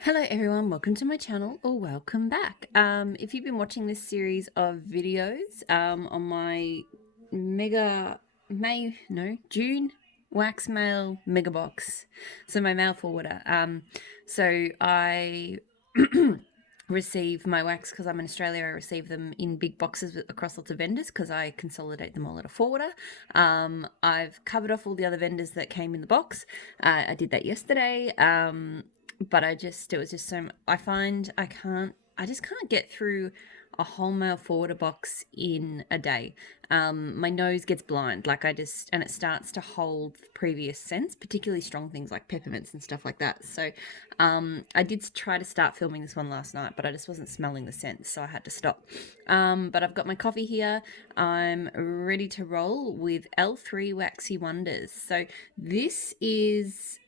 Hello everyone, welcome to my channel or welcome back. If you've been watching this series of videos on my June wax mail mega box, so my mail forwarder. So I receive my wax because I'm in Australia. I receive them in big boxes across lots of vendors because I consolidate them all at a forwarder. I've covered off all the other vendors that came in the box. I did that yesterday. But it was just so, I just can't get through a whole mail forwarder box in a day. My nose gets blind, and it starts to hold previous scents, particularly strong things like peppermints and stuff like that. So I did try to start filming this one last night, but I just wasn't smelling the scents, so I had to stop. But I've got my coffee here. I'm ready to roll with L3 Waxy Wonders. So this is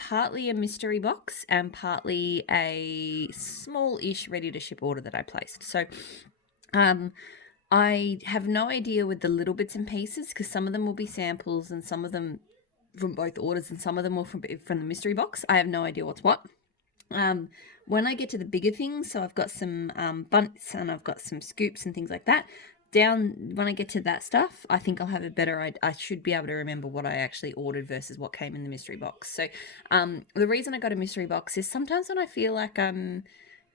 partly a mystery box and partly a small-ish ready-to-ship order that I placed. So I have no idea with the little bits and pieces because some of them will be samples and some of them from both orders and some of them will from the mystery box. I have no idea what's what. When I get to the bigger things, so I've got some bunts and I've got some scoops and things like that, when I get to that stuff, I think I'll have a better, I should be able to remember what I actually ordered versus what came in the mystery box. So the reason I got a mystery box is sometimes when I feel like I'm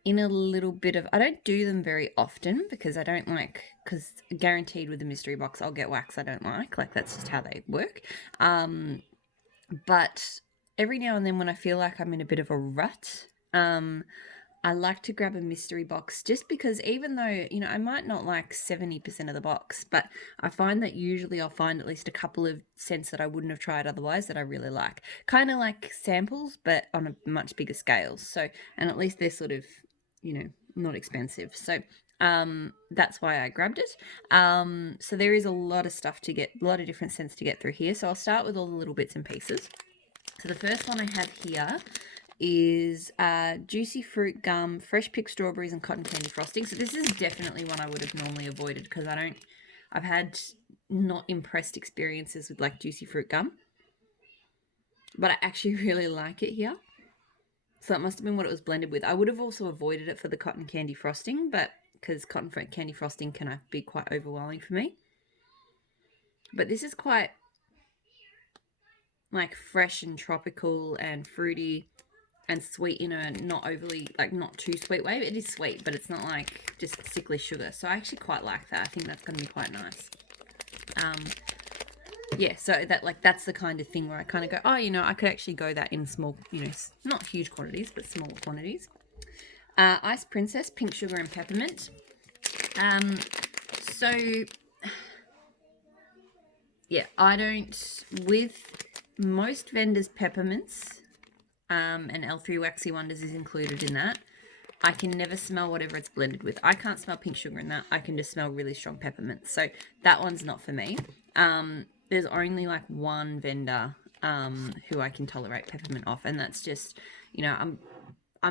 in a little bit of, I don't do them very often because because guaranteed with the mystery box I'll get wax I don't like that's just how they work. But every now and then when I feel like I'm in a bit of a rut, I like to grab a mystery box just because even though, I might not like 70% of the box, but I find that usually I'll find at least a couple of scents that I wouldn't have tried otherwise that I really like. Kind of like samples, but on a much bigger scale. So, and at least they're sort of, not expensive. So, that's why I grabbed it. So there is a lot of stuff to get, a lot of different scents to get through here. So I'll start with all the little bits and pieces. So the first one I have here is juicy fruit gum, fresh picked strawberries, and cotton candy frosting. So this is definitely one I would have normally avoided because I've had not impressed experiences with like juicy fruit gum, but I actually really like it here. So that must have been what it was blended with. I would have also avoided it for the cotton candy frosting, but because cotton candy frosting can be quite overwhelming for me. But this is quite like fresh and tropical and fruity and sweet in a not overly, not too sweet way. It is sweet, but it's not like just sickly sugar. So I actually quite like that. I think that's going to be quite nice. Yeah, so that's the kind of thing where I kind of go, oh, I could actually go that in small, not huge quantities, but small quantities. Ice Princess, pink sugar and peppermint. So yeah, with most vendors' peppermints, and L3 Waxy Wonders is included in that. I can never smell whatever it's blended with. I can't smell pink sugar in that. I can just smell really strong peppermint. So that one's not for me. There's only like one vendor who I can tolerate peppermint off, and that's just, I'm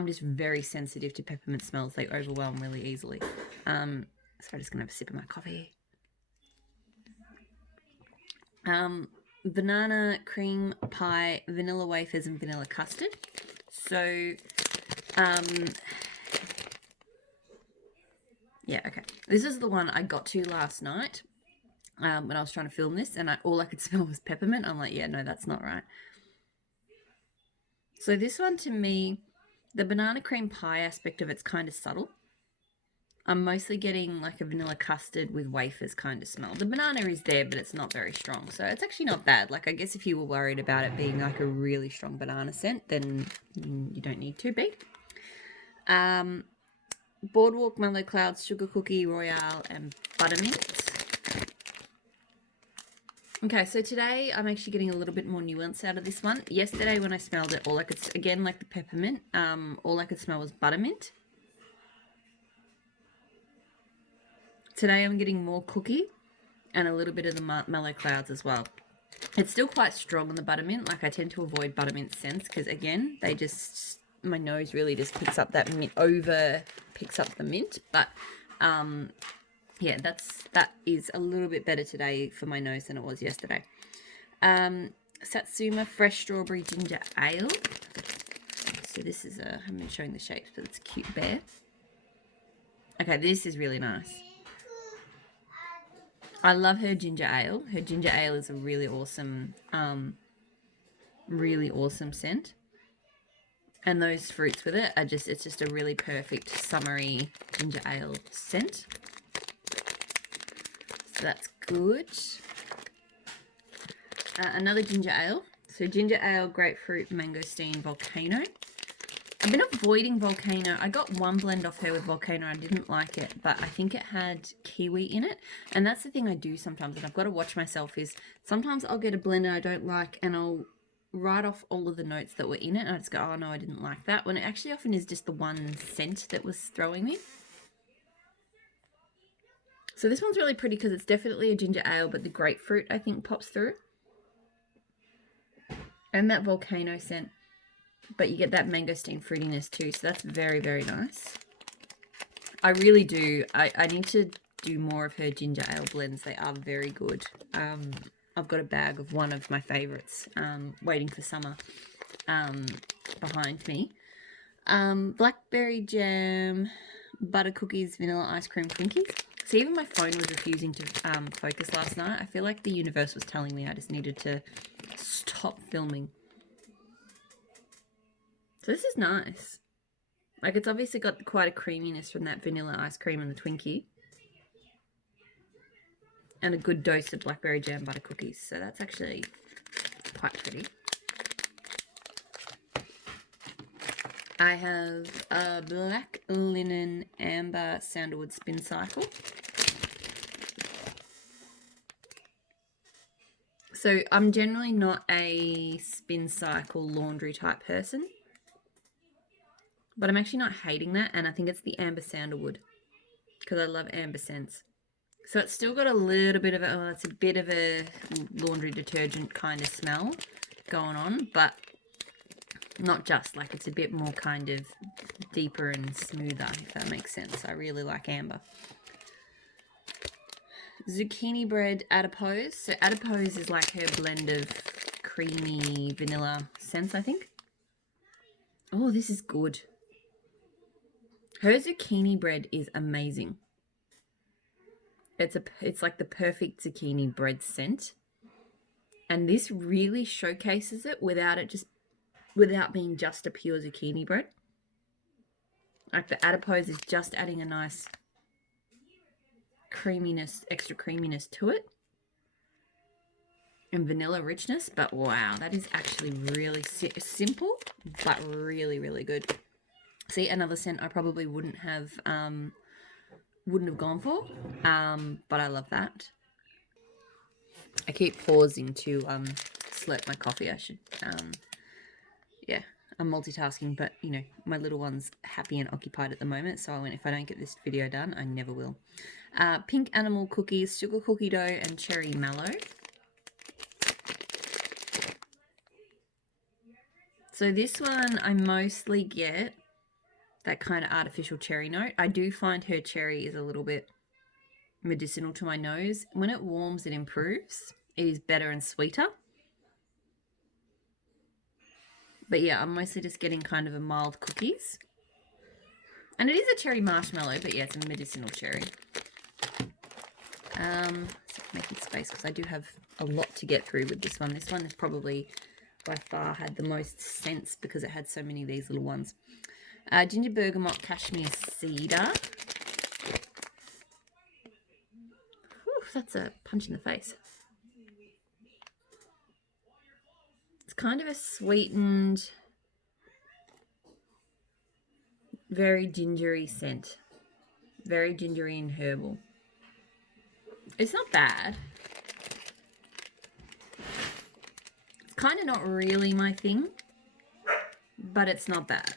just very sensitive to peppermint smells. They overwhelm really easily. So I'm just gonna have a sip of my coffee. Banana cream pie, vanilla wafers, and vanilla custard. So, yeah, okay. This is the one I got to last night when I was trying to film this, and all I could smell was peppermint. I'm like, yeah, no, that's not right. So this one, to me, the banana cream pie aspect of it's kind of subtle. I'm mostly getting like a vanilla custard with wafers kind of smell. The banana is there, but it's not very strong. So it's actually not bad. Like, I guess if you were worried about it being like a really strong banana scent, then you don't need to be. Boardwalk, Mellow Clouds, Sugar Cookie, Royale, and Buttermint. Okay, so today I'm actually getting a little bit more nuance out of this one. Yesterday when I smelled it, again, like the peppermint, all I could smell was buttermint. Today I'm getting more cookie and a little bit of the Mellow Clouds as well. It's still quite strong on the buttermint. Like, I tend to avoid buttermint scents because, again, my nose really just picks up that mint, picks up the mint. But, yeah, that is a little bit better today for my nose than it was yesterday. Satsuma Fresh Strawberry Ginger Ale. So this is I haven't been showing the shapes, but it's a cute bear. Okay, this is really nice. I love her ginger ale. Her ginger ale is a really awesome scent. And those fruits with it are it's just a really perfect summery ginger ale scent. So that's good. Another ginger ale. So ginger ale, grapefruit, mangosteen, volcano. I've been avoiding volcano. I got one blend off her with volcano. I didn't like it, but I think it had kiwi in it. And that's the thing I do sometimes, and I've got to watch myself, is sometimes I'll get a blend I don't like and I'll write off all of the notes that were in it and I just go, oh no, I didn't like that, when it actually often is just the one scent that was throwing me. So this one's really pretty because it's definitely a ginger ale, but the grapefruit I think pops through. And that volcano scent. But you get that mangosteen fruitiness too, so that's very, very nice. I really do. I need to do more of her ginger ale blends. They are very good. I've got a bag of one of my favourites, waiting for summer, behind me. Blackberry jam, butter cookies, vanilla ice cream Twinkies. See, even my phone was refusing to focus last night. I feel like the universe was telling me I just needed to stop filming. So this is nice. Like, it's obviously got quite a creaminess from that vanilla ice cream and the Twinkie. And a good dose of blackberry jam butter cookies. So that's actually quite pretty. I have a black linen amber sandalwood spin cycle. So I'm generally not a spin cycle laundry type person. But I'm actually not hating that, and I think it's the amber sandalwood because I love amber scents. So it's still got a little bit of it's a bit of a laundry detergent kind of smell going on, but not just, like, it's a bit more kind of deeper and smoother, if that makes sense. I really like amber. Zucchini bread adipose. So adipose is like her blend of creamy vanilla scents, I think. Oh, this is good. Her zucchini bread is amazing. It's like the perfect zucchini bread scent. And this really showcases it without being just a pure zucchini bread. Like, the adipose is just adding a nice creaminess, extra creaminess to it. And vanilla richness. But wow, that is actually really simple, but really, really good. See, another scent I probably wouldn't have gone for, but I love that. I keep pausing to slurp my coffee. I should, yeah, I'm multitasking, but, you know, my little one's happy and occupied at the moment, so if I don't get this video done, I never will. Pink animal cookies, sugar cookie dough, and cherry mallow. So this one I mostly get that kind of artificial cherry note. I do find her cherry is a little bit medicinal to my nose. When it warms, it improves. It is better and sweeter. But yeah, I'm mostly just getting kind of a mild cookies. And it is a cherry marshmallow, but yeah, it's a medicinal cherry. Making space because I do have a lot to get through with this one. This one is probably by far had the most scents because it had so many of these little ones. Ginger bergamot cashmere cedar. Whew, that's a punch in the face. It's kind of a sweetened, very gingery scent. Very gingery and herbal. It's not bad. It's kind of not really my thing, but it's not bad.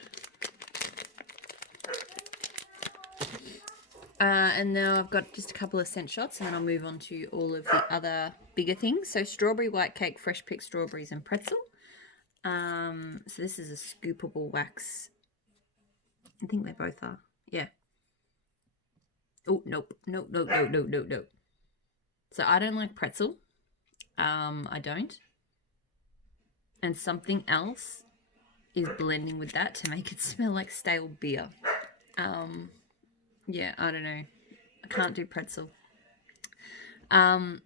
And now I've got just a couple of scent shots, and then I'll move on to all of the other bigger things. So strawberry white cake, fresh picked strawberries and pretzel. So this is a scoopable wax. I think they both are. Yeah. Oh, nope. Nope. So I don't like pretzel. I don't. And something else is blending with that to make it smell like stale beer. Yeah, I don't know. I can't do pretzel. And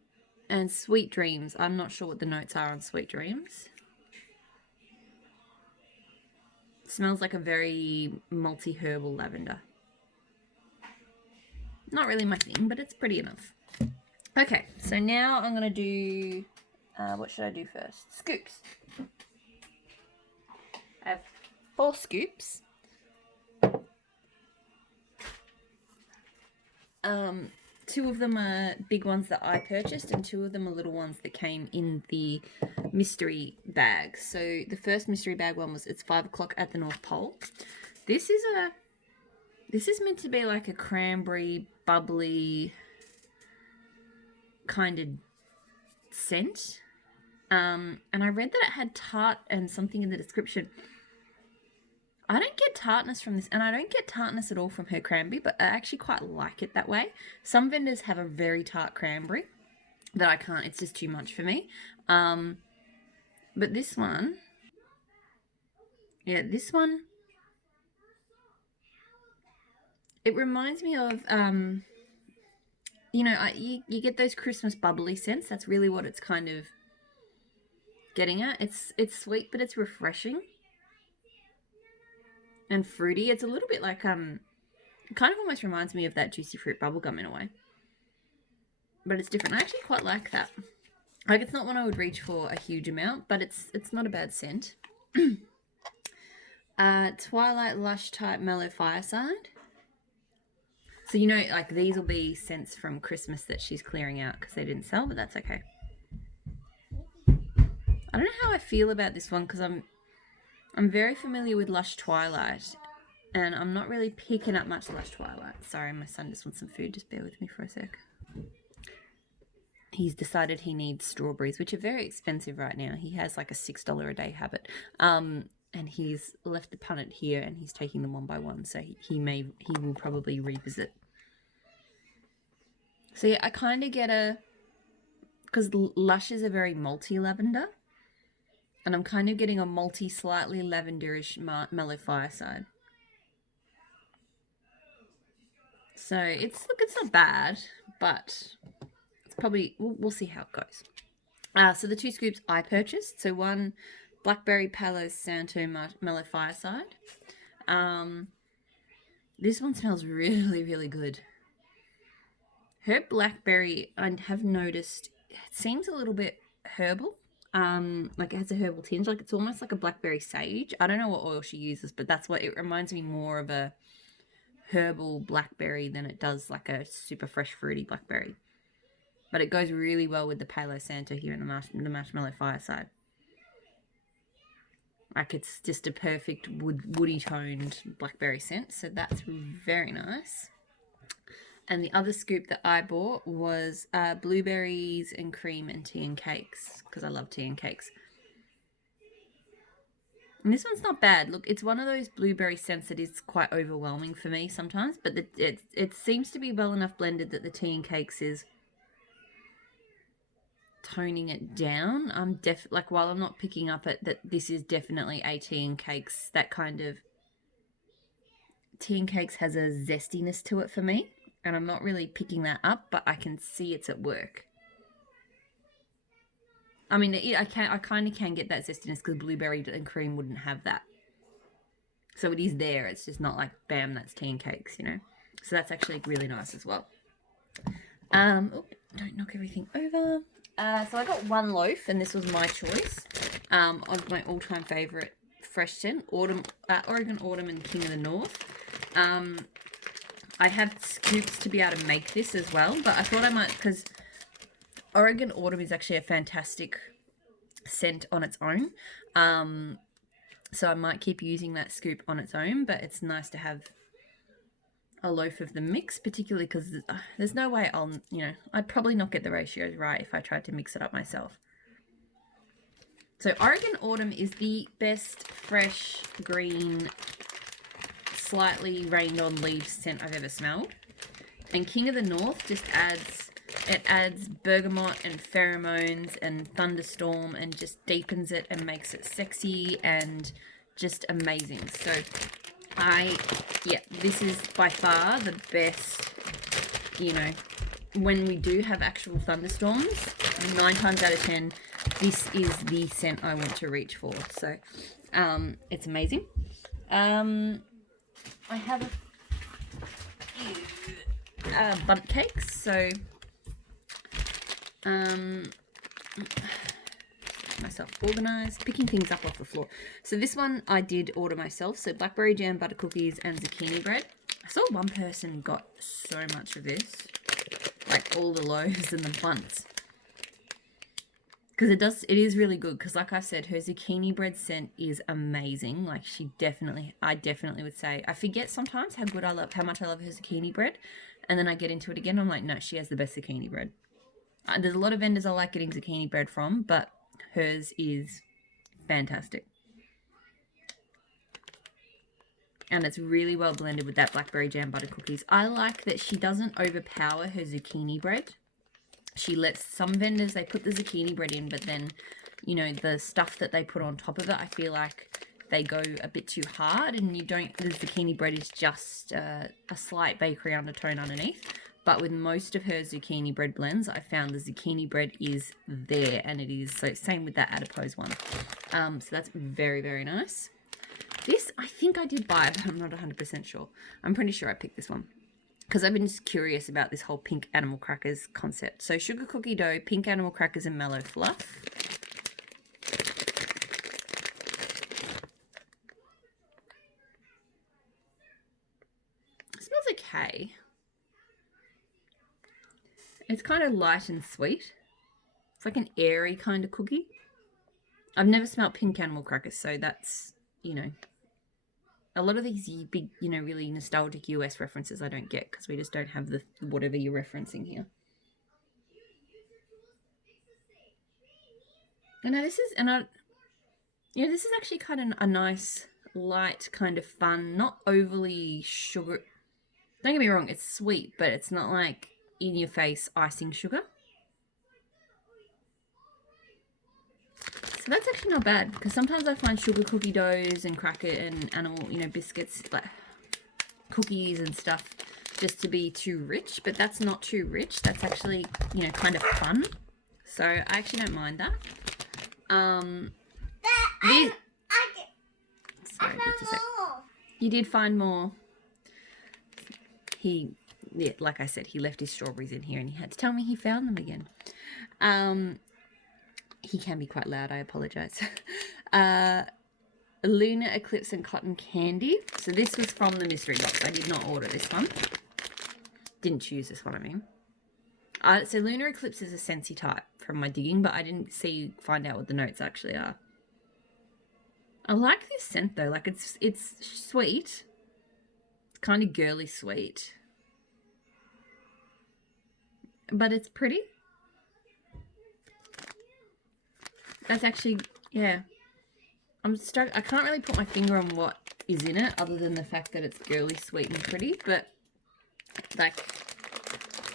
Sweet Dreams. I'm not sure what the notes are on Sweet Dreams. Smells like a very multi-herbal lavender. Not really my thing, but it's pretty enough. Okay, so now I'm going to do... what should I do first? Scoops. I have 4 scoops. 2 of them are big ones that I purchased, and 2 of them are little ones that came in the mystery bag. So the first mystery bag one was It's 5 o'clock at the North Pole. This is meant to be like a cranberry, bubbly kind of scent. And I read that it had tart and something in the description. I don't get tartness from this, and I don't get tartness at all from her cranberry, but I actually quite like it that way. Some vendors have a very tart cranberry that I can't. It's just too much for me. But this one, yeah, this one, it reminds me of, you know, you get those Christmas bubbly scents. That's really what it's kind of getting at. It's sweet, but it's refreshing. And fruity. It's a little bit like, kind of almost reminds me of that Juicy Fruit bubblegum in a way. But it's different. I actually quite like that. Like, it's not one I would reach for a huge amount, but it's not a bad scent. Twilight Lush Type Mellow Fireside. So, you know, like, these will be scents from Christmas that she's clearing out because they didn't sell, but that's okay. I don't know how I feel about this one because I'm very familiar with Lush Twilight, and I'm not really picking up much Lush Twilight. Sorry, my son just wants some food. Just bear with me for a sec. He's decided he needs strawberries, which are very expensive right now. He has like a $6 a day habit. And he's left the punnet here, and he's taking them one by one, so he will probably revisit. So yeah, I kind of get because Lush is a very malty lavender. And I'm kind of getting a malty, slightly lavenderish mellow fireside. So it's not bad, but it's probably, we'll see how it goes. So the 2 scoops I purchased. So one, Blackberry Palo Santo Mellow Fireside. This one smells really, really good. Her blackberry, I have noticed, it seems a little bit herbal. Like it has a herbal tinge, like it's almost like a blackberry sage. I don't know what oil she uses, but that's what it reminds me more of, a herbal blackberry than it does like a super fresh fruity blackberry. But it goes really well with the Palo Santo here in the Marshmallow Fireside. Like it's just a perfect woody toned blackberry scent, so that's very nice. And the other scoop that I bought was blueberries and cream and tea and cakes, because I love tea and cakes. And this one's not bad. Look, it's one of those blueberry scents that is quite overwhelming for me sometimes, but it seems to be well enough blended that the tea and cakes is toning it down. I'm like, while I'm not picking up it, that this is definitely a tea and cakes. That kind of tea and cakes has a zestiness to it for me. And I'm not really picking that up, but I can see it's at work. I mean, I kind of can get that zestiness because blueberry and cream wouldn't have that. So it is there. It's just not like, bam, that's tea and cakes, you know. So that's actually really nice as well. Oh, don't knock everything over. So I got 1 loaf, and this was my choice of my all-time favourite fresh scent, Oregon Autumn and King of the North. I have scoops to be able to make this as well, but I thought I might, because Oregon Autumn is actually a fantastic scent on its own. So I might keep using that scoop on its own, but it's nice to have a loaf of the mix, particularly because there's no way I'd probably not get the ratios right if I tried to mix it up myself. So Oregon Autumn is the best fresh green slightly rained on leaves scent I've ever smelled. And King of the North just adds bergamot and pheromones and thunderstorm and just deepens it and makes it sexy and just amazing. So yeah, this is by far the best, you know, when we do have actual thunderstorms, 9 times out of 10, this is the scent I want to reach for. So it's amazing. I have a few bundt cakes. So myself organized, picking things up off the floor. So this one I did order myself. So blackberry jam, butter cookies, and zucchini bread. I saw one person got so much of this, like all the loaves and the bunts, because it is really good. Because like I said, her zucchini bread scent is amazing. Like I definitely would say, I forget sometimes how much I love her zucchini bread, and then I get into it again. I'm like, no, she has the best zucchini bread. There's a lot of vendors I like getting zucchini bread from, but hers is fantastic. And it's really well blended with that blackberry jam butter cookies. I like that she doesn't overpower her zucchini bread. She lets some vendors, they put the zucchini bread in, but then, you know, the stuff that they put on top of it, I feel like they go a bit too hard, and the zucchini bread is just a slight bakery undertone underneath. But with most of her zucchini bread blends, I found the zucchini bread is there, and it is. So same with that adipose one. So that's very, very nice. This, I think I did buy, but I'm not 100% sure. I'm pretty sure I picked this one, because I've been just curious about this whole pink animal crackers concept. So sugar cookie dough, pink animal crackers, and mellow fluff. It smells okay. It's kind of light and sweet. It's like an airy kind of cookie. I've never smelled pink animal crackers, so that's, you know, a lot of these big, you know, really nostalgic US references I don't get, because we just don't have the whatever you're referencing here. And now this is actually kind of a nice, light, kind of fun, not overly sugar. Don't get me wrong, it's sweet, but it's not like in your face icing sugar. So that's actually not bad, because sometimes I find sugar cookie doughs and cracker and animal, you know, biscuits, like cookies and stuff, just to be too rich, but that's not too rich. That's actually, you know, kind of fun. So I actually don't mind that. Sorry, just a sec. You did find more. Yeah, like I said, he left his strawberries in here and he had to tell me he found them again. He can be quite loud, I apologize. Lunar Eclipse and Cotton Candy. So this was from the mystery box. I did not order this one. Didn't choose this one, I mean. So Lunar Eclipse is a Scentsy type from my digging, but I didn't find out what the notes actually are. I like this scent though. Like it's sweet. It's kind of girly sweet. But it's pretty. That's actually, yeah. I can't really put my finger on what is in it, other than the fact that it's girly, sweet, and pretty. But like,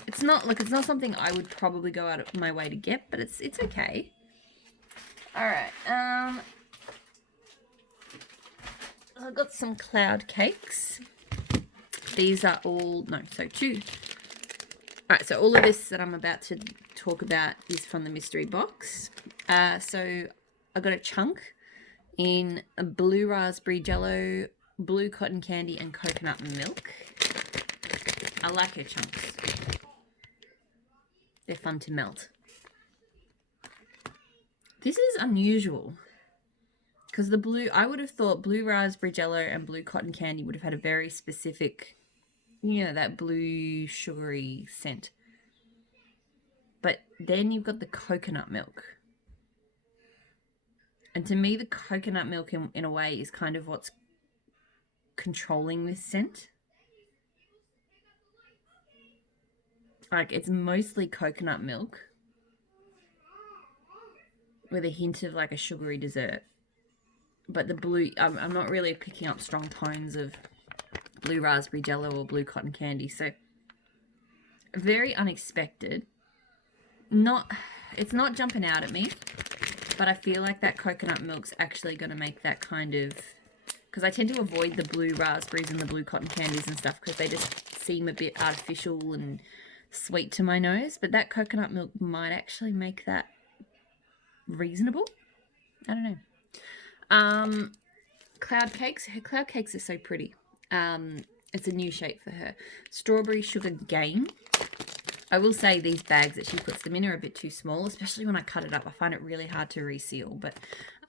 it's not something I would probably go out of my way to get. But it's okay. All right. I've got some cloud cakes. These are all two. All right, so all of this that I'm about to talk about is from the mystery box. So I got a chunk in a blue raspberry jello, blue cotton candy, and coconut milk. I like her chunks. They're fun to melt. This is unusual, because I would have thought blue raspberry jello and blue cotton candy would have had a very specific, you know, that blue sugary scent. But then you've got the coconut milk. And to me, the coconut milk in a way is kind of what's controlling this scent. Like, it's mostly coconut milk with a hint of like a sugary dessert. But the blue, I'm not really picking up strong tones of blue raspberry jello or blue cotton candy. So very unexpected. It's not jumping out at me, but I feel like that coconut milk's actually going to make that kind of because I tend to avoid the blue raspberries and the blue cotton candies and stuff because they just seem a bit artificial and sweet to my nose. But that coconut milk might actually make that reasonable. I don't know. Cloud cakes. Her cloud cakes are so pretty. It's a new shape for her. Strawberry sugar game. I will say these bags that she puts them in are a bit too small, especially when I cut it up. I find it really hard to reseal, but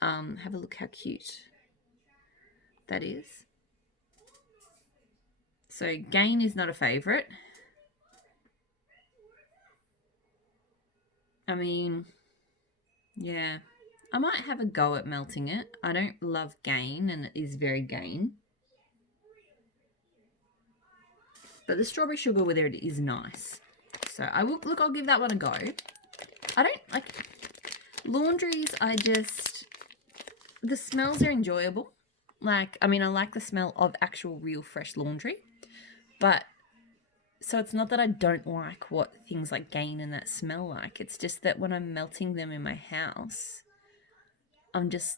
have a look how cute that is. So Gain is not a favourite. I mean, yeah, I might have a go at melting it. I don't love Gain, and it is very Gain. But the strawberry sugar with it is nice. So I will, look, I'll give that one a go. I don't like laundries. The smells are enjoyable. Like, I mean, I like the smell of actual real fresh laundry. But, so it's not that I don't like what things like Gain and that smell like. It's just that when I'm melting them in my house, I'm just,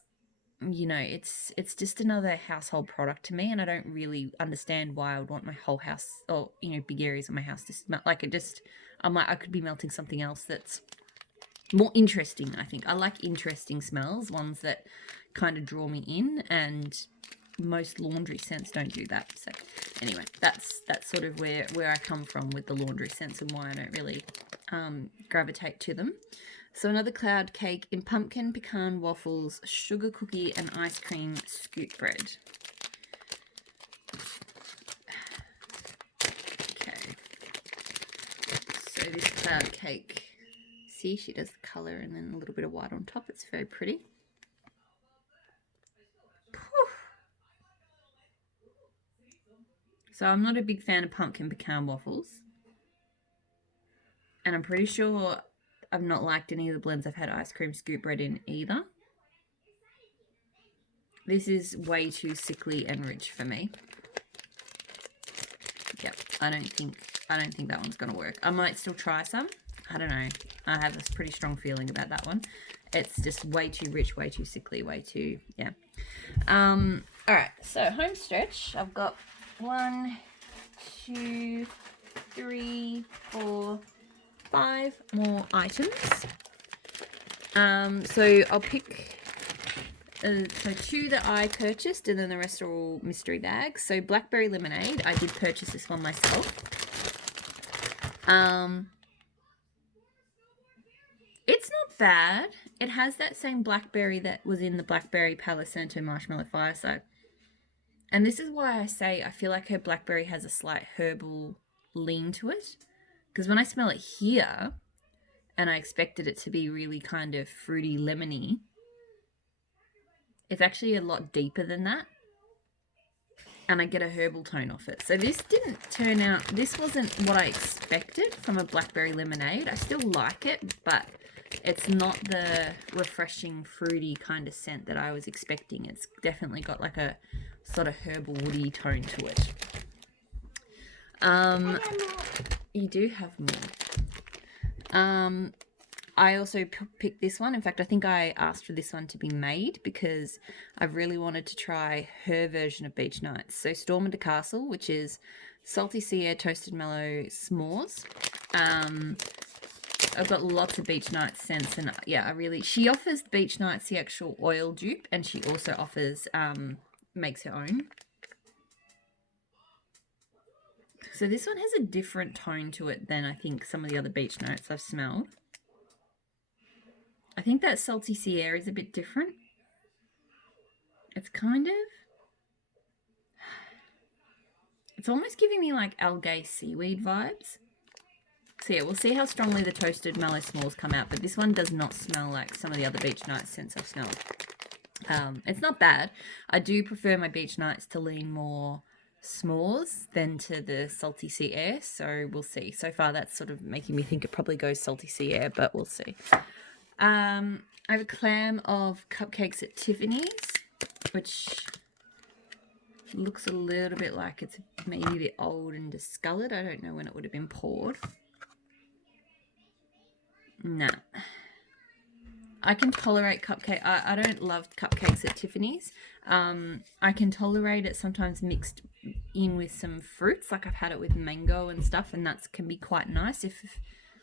you know, it's just another household product to me, and I don't really understand why I would want my whole house, or, you know, big areas of my house to smell like it. Just, I'm like, I could be melting something else that's more interesting. I think I like interesting smells, ones that kind of draw me in, and most laundry scents don't do that. So anyway, that's sort of where I come from with the laundry scents and why I don't really gravitate to them. So another cloud cake in pumpkin, pecan waffles, sugar cookie, and ice cream scoop bread. Okay. So this cloud cake, see, she does the colour and then a little bit of white on top. It's very pretty. So I'm not a big fan of pumpkin pecan waffles. And I'm pretty sure I've not liked any of the blends I've had ice cream scoop bread in either. This is way too sickly and rich for me. Yep, I don't think that one's gonna work. I might still try some. I don't know. I have a pretty strong feeling about that one. It's just way too rich, way too sickly, way too, yeah. All right, so home stretch. I've got 1, 2, 3, 4, 5 more items. So I'll pick so 2 that I purchased, and then the rest are all mystery bags. So blackberry lemonade, I did purchase this one myself. It's not bad. It has that same blackberry that was in the blackberry Palo Santo marshmallow fireside. And this is why I say I feel like her blackberry has a slight herbal lean to it. Because when I smell it here, and I expected it to be really kind of fruity, lemony, it's actually a lot deeper than that. And I get a herbal tone off it. So this didn't turn out, this wasn't what I expected from a blackberry lemonade. I still like it, but it's not the refreshing, fruity kind of scent that I was expecting. It's definitely got like a sort of herbal, woody tone to it. You do have more. I also picked this one. In fact, I think I asked for this one to be made because I really wanted to try her version of Beach Nights. So Storm and Castle, which is salty sea air toasted mellow s'mores. I've got lots of Beach Nights scents, and yeah, she offers Beach Nights the actual oil dupe, and she also offers, makes her own. So this one has a different tone to it than I think some of the other Beach Nights I've smelled. I think that salty sea air is a bit different. It's kind of, it's almost giving me like algae seaweed vibes. So yeah, we'll see how strongly the toasted mellow s'mores come out, but this one does not smell like some of the other Beach Nights scents I've smelled. It's not bad. I do prefer my Beach Nights to lean more s'mores than to the salty sea air, so we'll see. So far that's sort of making me think it probably goes salty sea air, but we'll see. I have a clam of cupcakes at Tiffany's, which looks a little bit like it's maybe a bit old and discoloured. I don't know when it would have been poured. No. I can tolerate cupcake. I don't love cupcakes at Tiffany's. I can tolerate it sometimes mixed in with some fruits. Like I've had it with mango and stuff, and that can be quite nice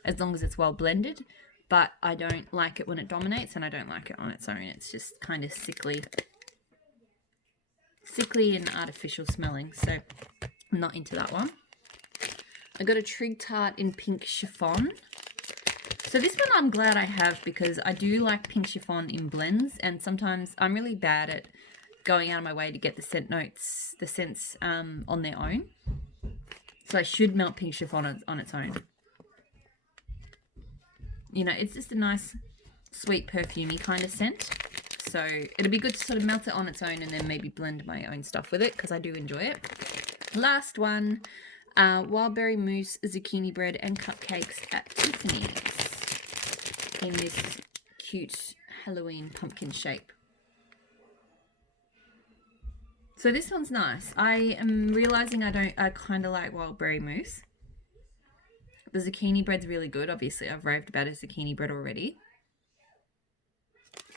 as long as it's well blended. But I don't like it when it dominates, and I don't like it on its own. It's just kind of sickly and artificial smelling. So I'm not into that one. I got a Trig Tart in pink chiffon. So this one I'm glad I have because I do like pink chiffon in blends, and sometimes I'm really bad at going out of my way to get the scents on their own. So I should melt pink chiffon on its own. You know, it's just a nice, sweet, perfumey kind of scent. So it'll be good to sort of melt it on its own and then maybe blend my own stuff with it because I do enjoy it. Last one, wild berry mousse, zucchini bread, and cupcakes at Tiffany's in this cute Halloween pumpkin shape. So this one's nice. I am realizing I kind of like wild berry mousse. The zucchini bread's really good. Obviously, I've raved about a zucchini bread already.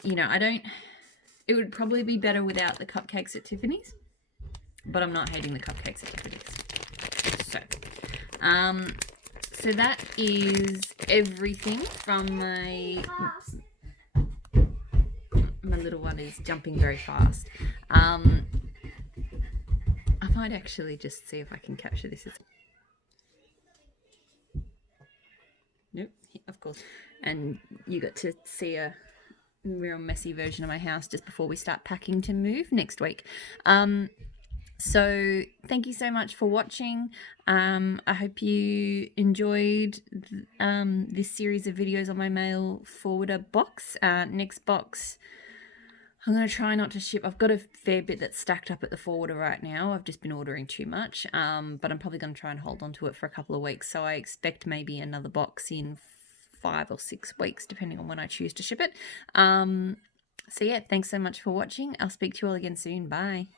You know, it would probably be better without the cupcakes at Tiffany's, but I'm not hating the cupcakes at Tiffany's. So that is everything from my little one is jumping very fast. I might actually just see if I can capture this. Nope, of course. And you got to see a real messy version of my house just before we start packing to move next week. So thank you so much for watching. I hope you enjoyed this series of videos on my mail forwarder box. Next box, I'm going to try not to ship. I've got a fair bit that's stacked up at the forwarder right now. I've just been ordering too much, but I'm probably going to try and hold on to it for a couple of weeks. So I expect maybe another box in 5 or 6 weeks, depending on when I choose to ship it. So yeah, thanks so much for watching. I'll speak to you all again soon. Bye.